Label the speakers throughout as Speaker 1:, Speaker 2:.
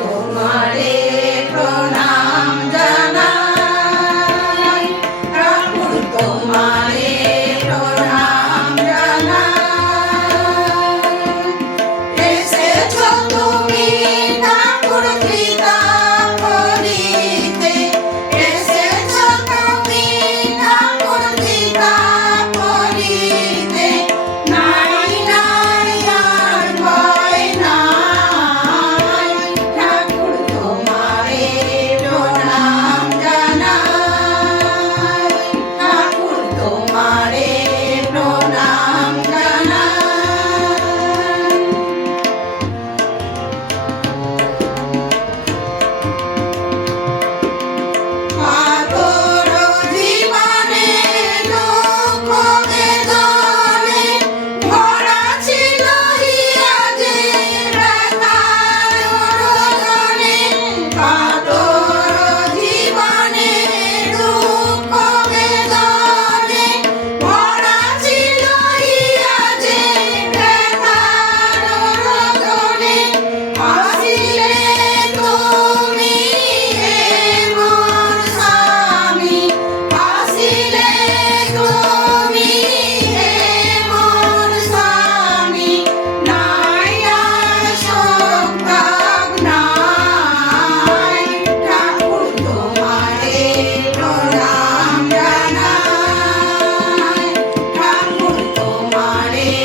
Speaker 1: Oh tornar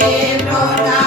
Speaker 1: no